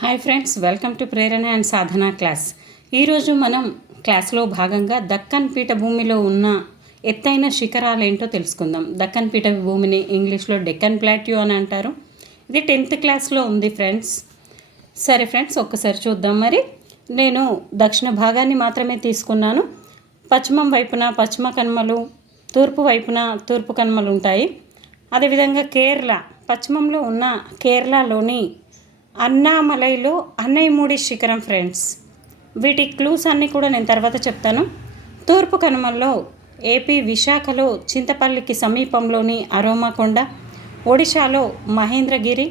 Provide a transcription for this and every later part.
Hi friends, welcome to Prerana and Sadhana class. ఈరోజు మనం క్లాస్లో భాగంగా దక్కన్ పీఠభూమిలో ఉన్న ఎత్తైన శిఖరాలు ఏంటో తెలుసుకుందాం. దక్కన్ పీఠభూమిని ఇంగ్లీష్లో డెక్కన్ ప్లాట్యూ అని అంటారు. ఇది 10th క్లాస్లో ఉంది ఫ్రెండ్స్. సరే ఫ్రెండ్స్, ఒక్కసారి చూద్దాం. మరి నేను దక్షిణ భాగాన్ని మాత్రమే తీసుకున్నాను. పశ్చిమం వైపున పశ్చిమ కనుమలు, తూర్పు వైపున తూర్పు కనుమలు ఉంటాయి. అదేవిధంగా కేరళ, పశ్చిమంలో ఉన్న కేరళలోని అన్నామలైలో అన్నయ్యమూడి శిఖరం ఫ్రెండ్స్. వీటి క్లూస్ అన్నీ కూడా నేను తర్వాత చెప్తాను. తూర్పు కనుమల్లో ఏపీ విశాఖలో చింతపల్లికి సమీపంలోని అరోమాకొండ, ఒడిశాలో మహేంద్రగిరి,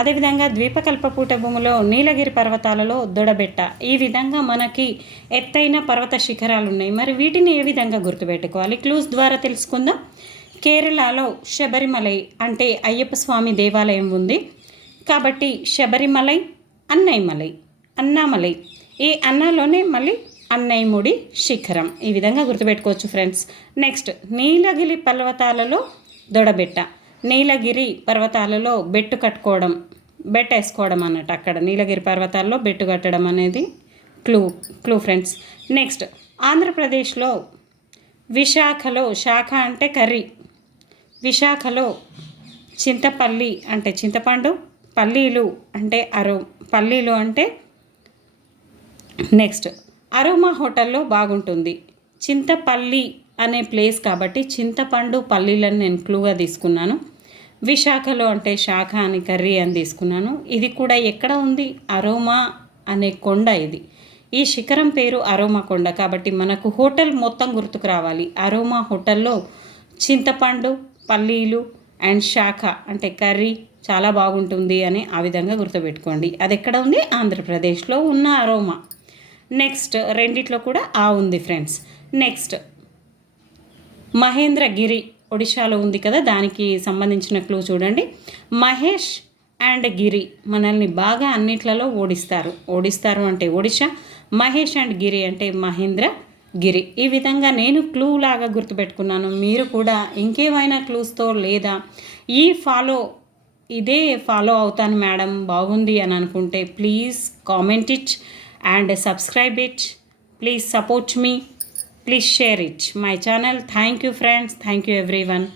అదేవిధంగా ద్వీపకల్ప భూమిలో నీలగిరి పర్వతాలలో దొడబెట్ట. ఈ విధంగా మనకి ఎత్తైన పర్వత శిఖరాలు ఉన్నాయి. మరి వీటిని ఏ విధంగా గుర్తుపెట్టుకోవాలి? క్లూస్ ద్వారా తెలుసుకుందాం. కేరళలో శబరిమలై అంటే అయ్యప్ప స్వామి దేవాలయం ఉంది కాబట్టి శబరిమలై, అన్నామలై, ఈ అన్నాలోనే మళ్ళీ అన్నయ్యముడి శిఖరం. ఈ విధంగా గుర్తుపెట్టుకోవచ్చు ఫ్రెండ్స్. నెక్స్ట్, నీలగిరి పర్వతాలలో దొడబెట్ట. నీలగిరి పర్వతాలలో బెట్టు కట్టుకోవడం, బెట్ వేసుకోవడం అన్నట్టు. అక్కడ నీలగిరి పర్వతాల్లో బెట్టు కట్టడం అనేది క్లూ ఫ్రెండ్స్. నెక్స్ట్, ఆంధ్రప్రదేశ్లో విశాఖలో, శాఖ అంటే కర్రీ, విశాఖలో చింతపల్లి అంటే చింతపండు, పల్లీలు అంటే నెక్స్ట్ అరోమా హోటల్లో బాగుంటుంది. చింతపల్లి అనే ప్లేస్ కాబట్టి చింతపండు పల్లీలను నేను క్లూగా తీసుకున్నాను. విశాఖలో అంటే శాఖ అని కర్రీ అని తీసుకున్నాను. ఇది కూడా ఎక్కడ ఉంది? అరోమా అనే కొండ. ఇది ఈ శిఖరం పేరు అరోమా కొండ కాబట్టి మనకు హోటల్ మొత్తం గుర్తుకు రావాలి. అరోమా హోటల్లో చింతపండు, పల్లీలు అండ్ శాఖ అంటే కర్రీ చాలా బాగుంటుంది అని ఆ విధంగా గుర్తుపెట్టుకోండి. అది ఎక్కడ ఉంది? ఆంధ్రప్రదేశ్లో ఉన్న అరోమా. నెక్స్ట్, రెండిట్లో కూడా ఆ ఉంది ఫ్రెండ్స్. నెక్స్ట్, మహేంద్రగిరి ఒడిశాలో ఉంది కదా, దానికి సంబంధించిన క్లూ చూడండి. మహేష్ అండ్ గిరి మనల్ని బాగా అన్నిట్లలో ఓడిస్తారు అంటే ఒడిశా, మహేష్ అండ్ గిరి అంటే మహేంద్రగిరి. ఈ విధంగా నేను క్లూ లాగా గుర్తుపెట్టుకున్నాను. మీరు కూడా ఇంకేమైనా క్లూస్తో లేదా ఇదే ఫాలో అవుతాను మేడం బాగుంది అని అనుకుంటే please comment it and subscribe it. Please support me, please share it my channel. Thank you friends, thank you everyone.